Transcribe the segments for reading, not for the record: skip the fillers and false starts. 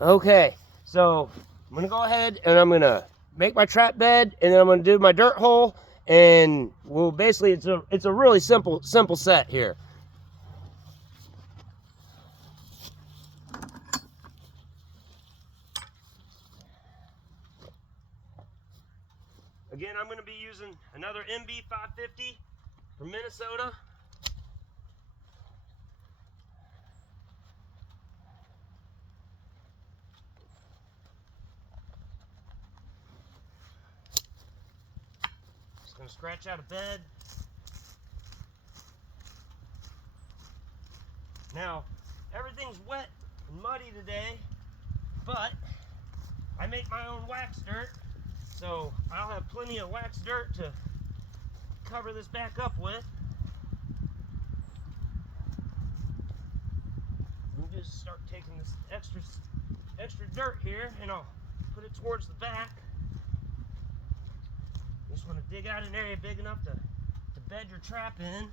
Okay, so I'm gonna go ahead and I'm gonna make my trap bed, and then I'm gonna do my dirt hole, and we'll basically it's a really simple set here. Again, I'm gonna be using another MB550 from Minnesota. Just gonna scratch out a bed. Now, everything's wet and muddy today, but I make my own wax dirt, so I'll have plenty of wax dirt to cover this back up with. We'll just start taking this extra dirt here, and I'll put it towards the back. You just want to dig out an area big enough to bed your trap in. And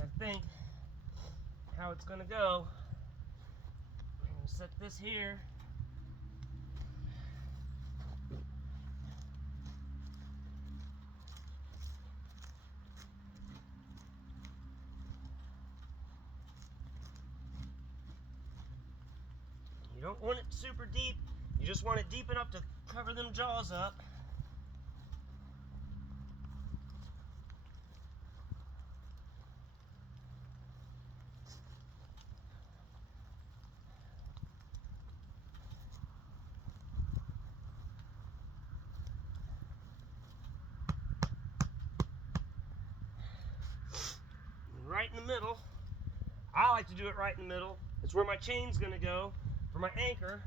I think how it's going to go, I'm going to set this here. You don't want it super deep, you just want it deep enough to cover them jaws up. Right in the middle, I like to do it right in the middle. It's where my chain's going to go for my anchor.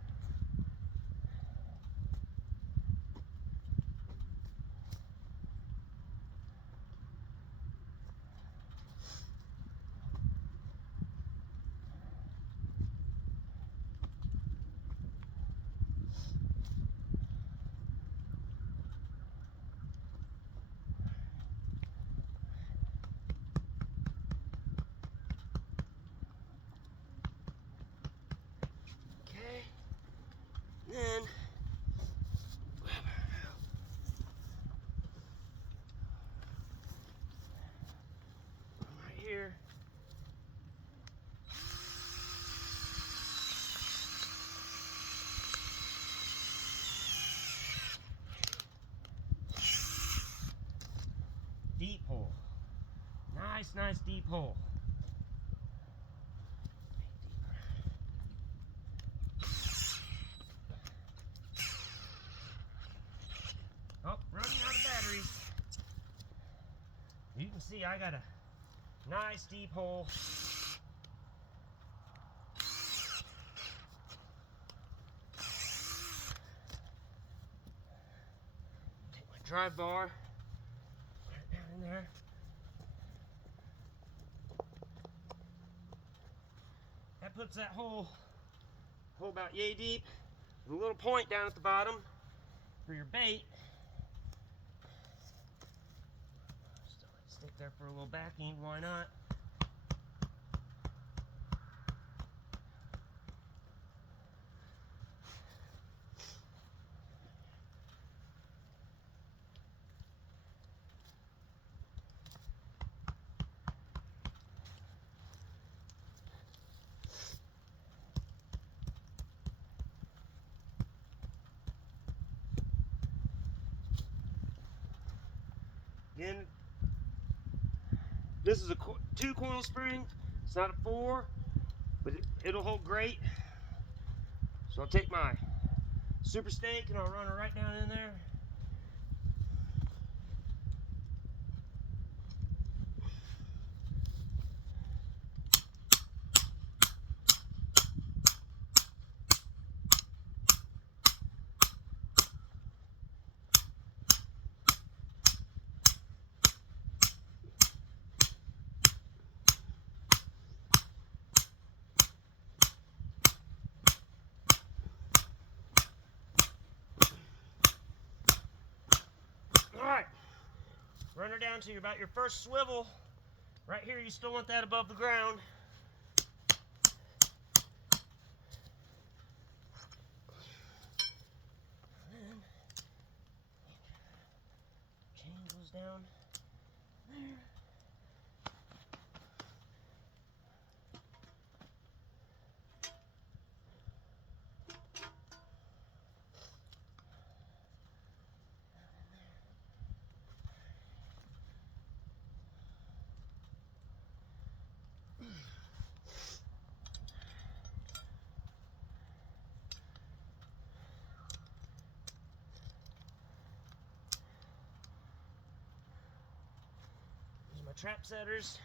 Okay, then right here. Deep hole. Nice deep hole. Oh, running out of batteries. You can see I got a nice deep hole. Take my dry bar, put it down in there. That puts that hole about yay deep, and a little point down at the bottom for your bait. Just let it stick there for a little backing, why not? Again, this is a 2 coil spring. It's not a 4, but it'll hold great. So I'll take my super stake and I'll run it right down in there. Alright, run her down to about your first swivel, Right here, you still want that above the ground. And then chain goes down there. Here's my trap setters.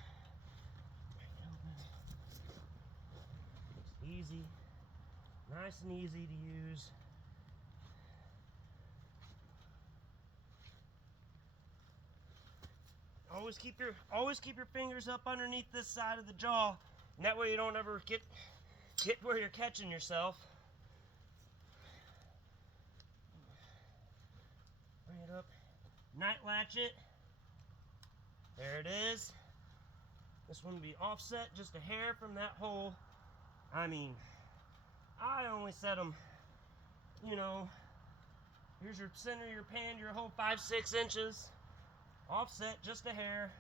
It's easy, nice and easy to use. Always keep your fingers up underneath this side of the jaw, and that way you don't ever get where you're catching yourself. Bring it up, night latch it. There it is. This one will be offset just a hair from that hole. I mean, I only set them, you know, here's your center of your pan, your whole 5-6 inches. Offset just a hair.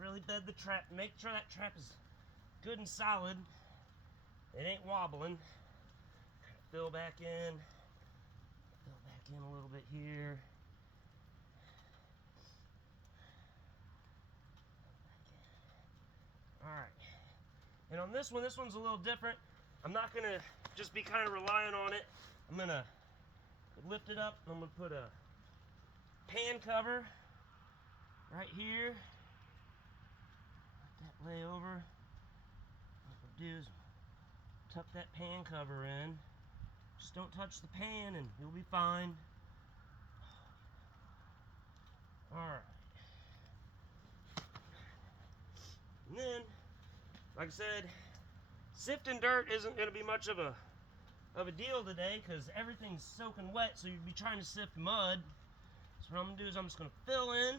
Really bed the trap. Make sure that trap is good and solid. It ain't wobbling. Fill back in. Fill back in a little bit here. Alright. And on this one's a little different. I'm not going to just be kind of relying on it. I'm going to lift it up. I'm going to put a pan cover right here. Let that lay over. What we'll do is tuck that pan cover in. Just don't touch the pan and you'll be fine. Alright. And then, like I said, sifting dirt isn't going to be much of a deal today because everything's soaking wet, so you'd be trying to sift mud. So what I'm going to do is I'm just going to fill in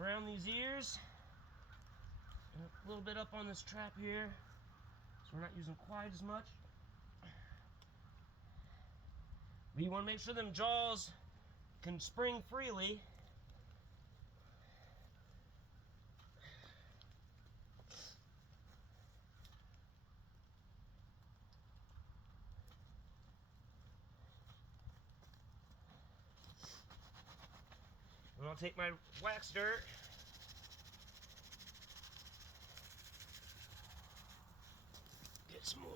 around these ears and a little bit up on this trap here, so we're not using quite as much. But you want to make sure them jaws can spring freely. And I'll take my wax dirt. Get some more.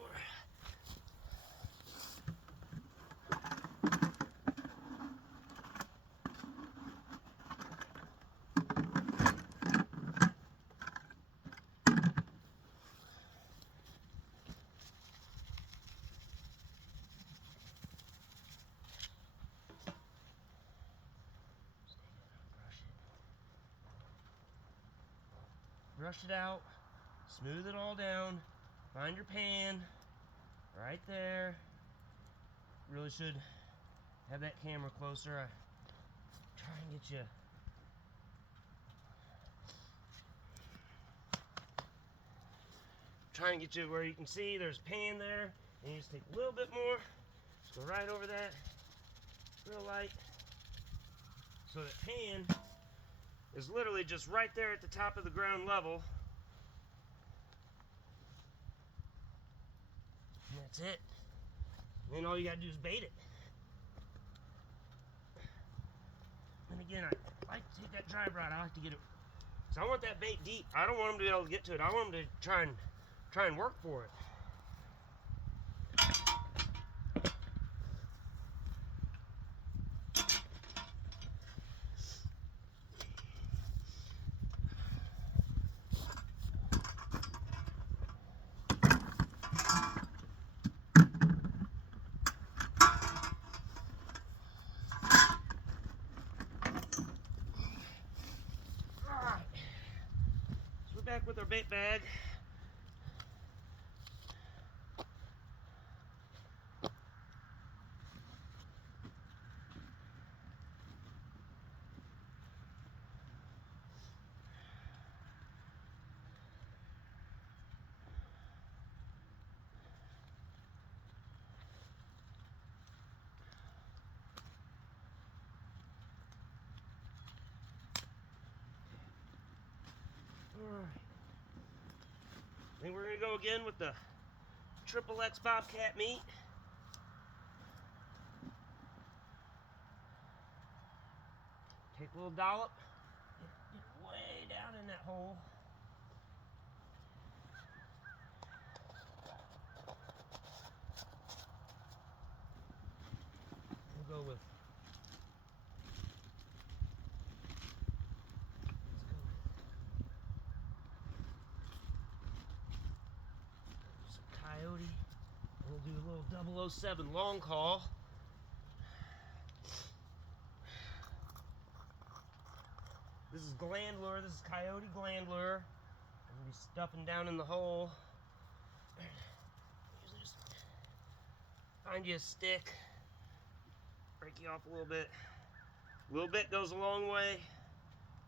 Brush it out, smooth it all down, find your pan, right there. Really should have that camera closer. I try and get you. Try and get you where you can see there's pan there, and you just take a little bit more, just go right over that, real light, so that pan is literally just right there at the top of the ground level. And that's it. And then all you gotta do is bait it. And again, I like to take that dry rod. I like to get it, so I want that bait deep. I don't want them to be able to get to it. I want them to try and work for it. Back with our bait bag. Alright. I think we're going to go again with the Triple X Bobcat meat. Take a little dollop. Get way down in that hole. We'll go with some coyote. We'll do a little 007 long call. This is gland lure. This is coyote gland lure. I'm gonna be stuffing down in the hole. Usually just find you a stick, break you off a little bit. A little bit goes a long way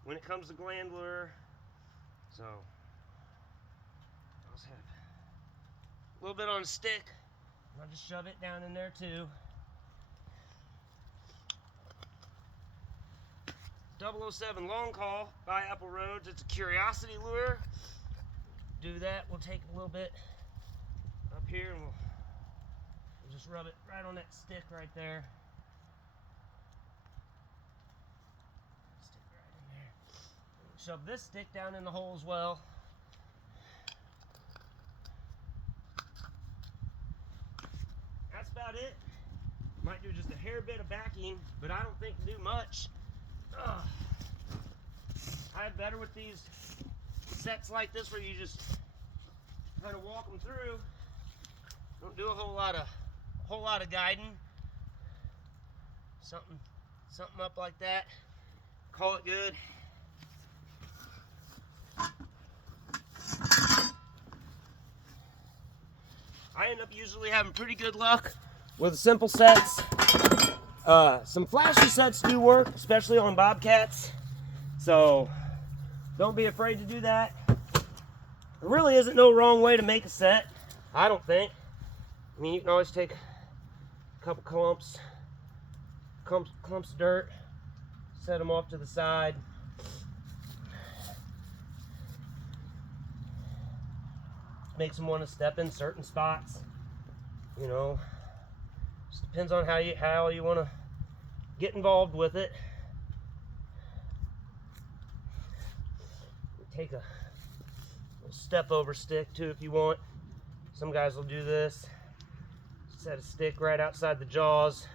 when it comes to gland lure. So I'll just have a little bit on a stick, and I'll just shove it down in there too. 007 long call by Apple Roads. It's a curiosity lure. Do that. We'll take a little bit up here and we'll just rub it right on that stick right there. Stick right in there. Shove this stick down in the hole as well. That's about it. Might do just a hair bit of backing, but I don't think it'll do much. I'm better with these sets like this where you just kind of walk them through. Don't do a whole lot of guiding. Something up like that. Call it good. I end up usually having pretty good luck with the simple sets. Some flashy sets do work, especially on bobcats, so don't be afraid to do that. There really isn't no wrong way to make a set, I don't think. I mean, you can always take a couple clumps of dirt, set them off to the side. Makes them want to step in certain spots, you know. Just depends on how you want to get involved with it. Take a little step over stick too if you want. Some guys will do this. Set a stick right outside the jaws.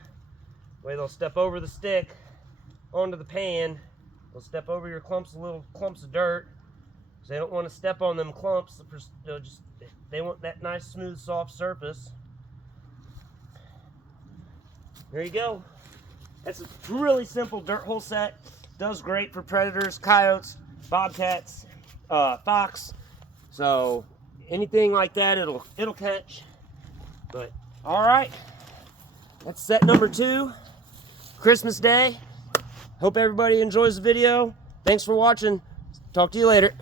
Way they'll step over the stick onto the pan. They'll step over your little clumps of dirt. Because they don't want to step on them clumps. They want that nice, smooth, soft surface. There you go. That's a really simple dirt hole set. Does great for predators, coyotes, bobcats, fox. So anything like that, it'll catch. But all right, that's set number 2, Christmas Day. Hope everybody enjoys the video. Thanks for watching. Talk to you later.